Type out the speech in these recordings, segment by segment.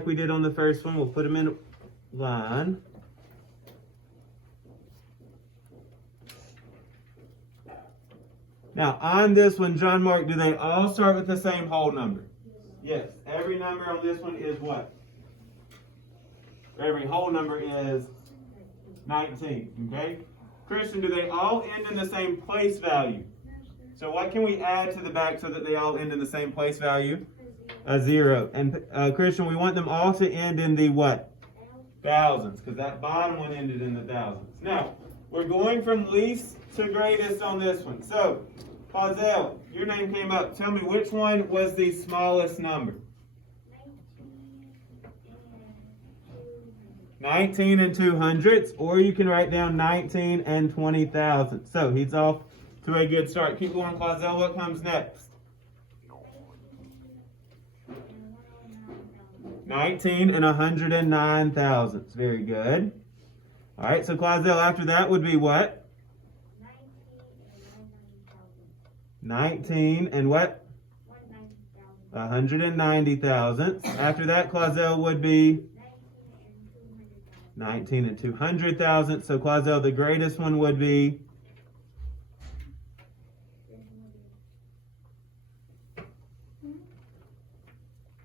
like we did on the first one. We'll put them in line. Now, on this one, John Mark, do they all start with the same whole number? Yes. Every number on this one is what? Every whole number is 19. Okay? Christian, do they all end in the same place value? So what can we add to the back so that they all end in the same place value? A 0. And Christian, we want them all to end in the what? Thousands, because that bottom one ended in the thousands. Now, we're going from least to greatest on this one. So, Pazel, your name came up. Tell me which one was the smallest number? 19 and 200ths, or you can write down 19 and 20 thousandths. So he's off to a good start. Keep going, Clazel. What comes next? 19 and 109 thousandths. Very good. All right, so Clazel, after that would be what? 19 and what? 190 thousandths. After that, Clazel would be 19 and 200 thousandths. So Clazel, the greatest one would be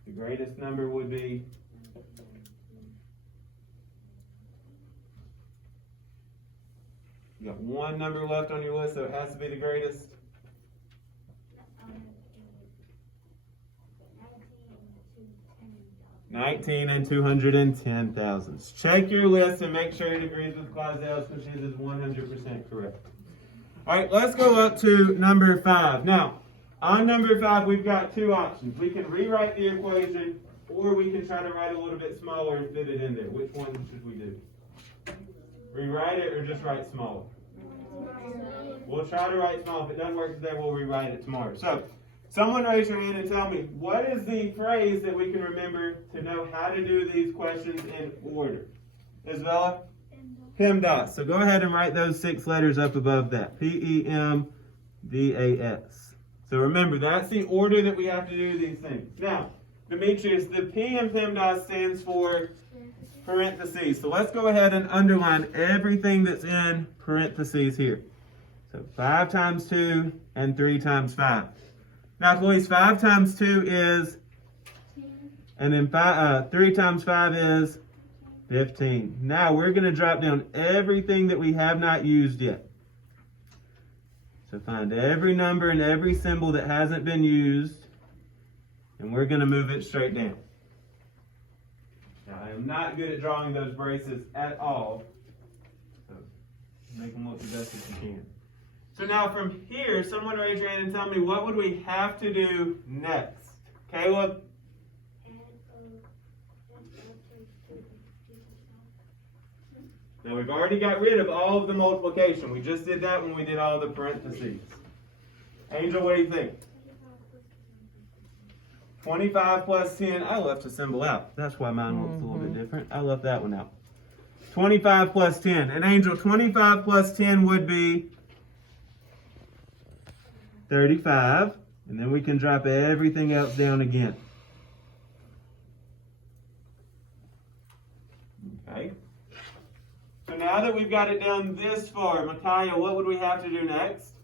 the greatest number would be you got one number left on your list, so it has to be the greatest. 19 and 210 thousandths. Check your list and make sure it agrees with Clazel's, because his is 100% correct. All right, let's go up to number 5. Now, on number 5, we've got two options. We can rewrite the equation, or we can try to write a little bit smaller and fit it in there. Which one should we do? Rewrite it or just write smaller? We'll try to write small. If it doesn't work today, we'll rewrite it tomorrow. So, someone raise your hand and tell me, what is the phrase that we can remember to know how to do these questions in order? Isabella? PEMDAS. So go ahead and write those 6 letters up above that. PEMDAS. So remember, that's the order that we have to do these things. Now, Demetrius, the P in PEMDAS stands for parentheses. So let's go ahead and underline everything that's in parentheses here. So 5 times 2 and 3 times 5. Now, please, 5 times 2 is 10. And then 3 times 5 is 15. Now, we're going to drop down everything that we have not used yet. So find every number and every symbol that hasn't been used, and we're going to move it straight down. Now, I am not good at drawing those braces at all, so make them look the best as you can. So now from here, someone raise your hand and tell me, what would we have to do next? Caleb? Now we've already got rid of all of the multiplication. We just did that when we did all the parentheses. Angel, what do you think? 25 plus 10. I left a symbol out. That's why mine looks a little bit different. I left that one out. 25 plus 10. And Angel, 25 plus 10 would be 35, and then we can drop everything else down again. Okay. So now that we've got it down this far, Micaiah, what would we have to do next?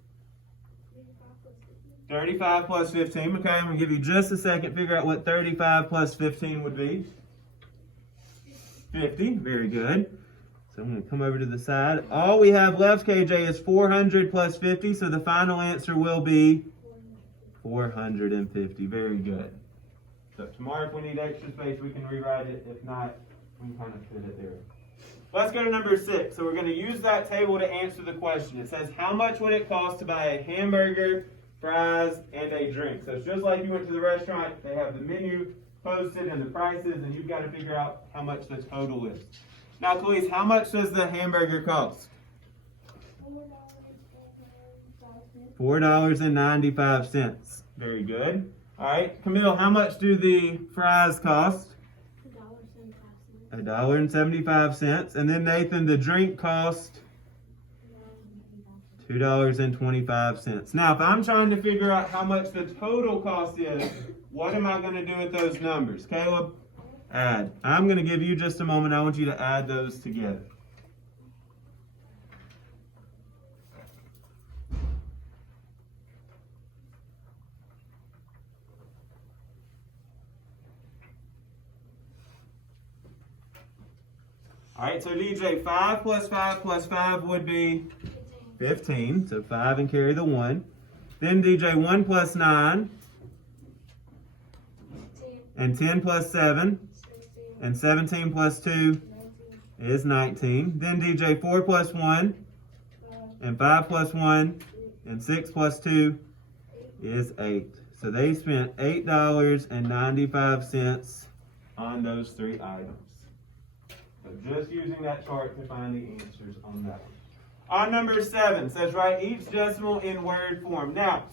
35 plus 15. Okay, I'm going to give you just a second. Figure out what 35 plus 15 would be. 50. Very good. So I'm going to come over to the side. All we have left, KJ, is 400 plus 50. So the final answer will be 450. Very good. So tomorrow, if we need extra space, we can rewrite it. If not, we can kind of fit it there. Let's go to number 6. So we're going to use that table to answer the question. It says, how much would it cost to buy a hamburger, fries, and a drink? So it's just like you went to the restaurant. They have the menu posted and the prices, and you've got to figure out how much the total is. Now, Khalees, how much does the hamburger cost? $4.95. Very good. All right, Camille, how much do the fries cost? $1.75. And then Nathan, the drink cost $2.25. Now, if I'm trying to figure out how much the total cost is, what am I going to do with those numbers? Caleb? Add. I'm going to give you just a moment. I want you to add those together. All right, so DJ, 5 plus 5 plus 5 would be 15. So 5 and carry the 1. Then DJ, 1 plus 9. And 10 plus 7. And 17 plus 2 is 19. Then DJ, 4 plus 1. And 5 plus 1. And 6 plus 2 is 8. So they spent $8.95 on those 3 items. So just using that chart to find the answers on that one. On number 7, says write each decimal in word form. Now,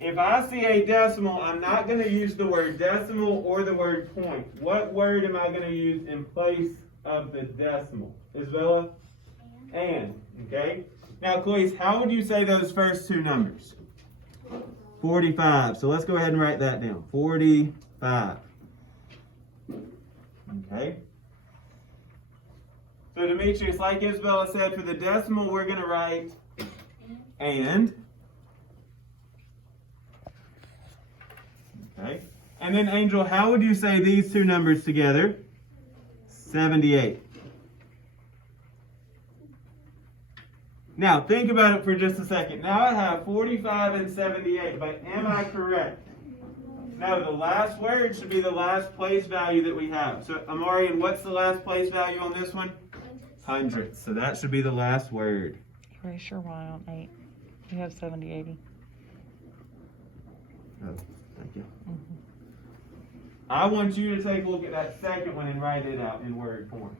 if I see a decimal, I'm not going to use the word decimal or the word point. What word am I going to use in place of the decimal? Isabella? And. Okay? Now, Khalees, how would you say those first 2 numbers? 45. So let's go ahead and write that down. 45. Okay? So Demetrius, like Isabella said, for the decimal, we're going to write and. Okay. And then Angel, how would you say these 2 numbers together? 78. Now, think about it for just a second. Now I have 45 and 78, but am I correct? No, the last word should be the last place value that we have. So, Amarian, what's the last place value on this one? Hundredths. So that should be the last word. Erase your Y on 8. You have 70, 80. Oh, thank you. I want you to take a look at that second one and write it out in word form.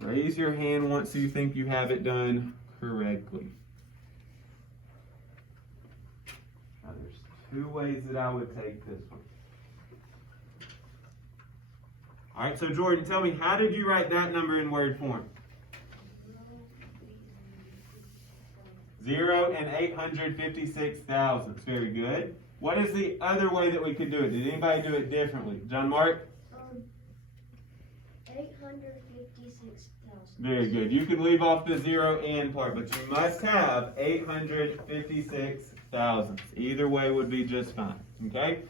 Raise your hand once you think you have it done correctly. Now, there's 2 ways that I would take this one. All right, so Jordan, tell me, how did you write that number in word form? 0 and 856 thousandths. Very good. What is the other way that we could do it? Did anybody do it differently? John Mark? 856,000. Very good. You can leave off the 0 and part, but you must have 856 thousandths. Either way would be just fine. Okay?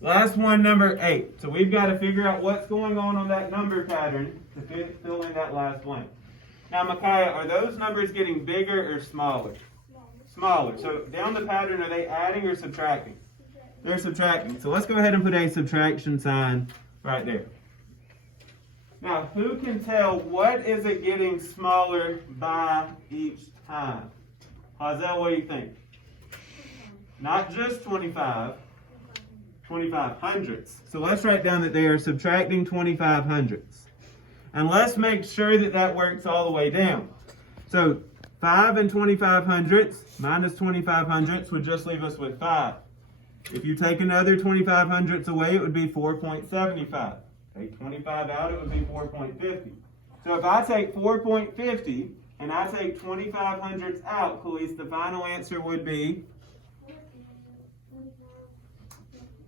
Last one, number 8. So we've got to figure out what's going on that number pattern to fill in that last blank. Now, Micaiah, are those numbers getting bigger or smaller? Smaller. So down the pattern, are they adding or subtracting? They're subtracting. So let's go ahead and put a subtraction sign right there. Now, who can tell what is it getting smaller by each time? Hazel, what do you think? Not just 25, 25 hundredths. So let's write down that they are subtracting 25 hundredths. And let's make sure that that works all the way down. So 5 and 25 hundredths minus 25 hundredths would just leave us with 5. If you take another 25 hundredths away, it would be 4.75. Take 25 out, it would be 4.50. So if I take 4.50 and I take 25 hundredths out, Khalees, the final answer would be?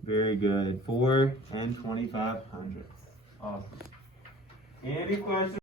Very good. 4 and 25 hundredths. Awesome. Any questions?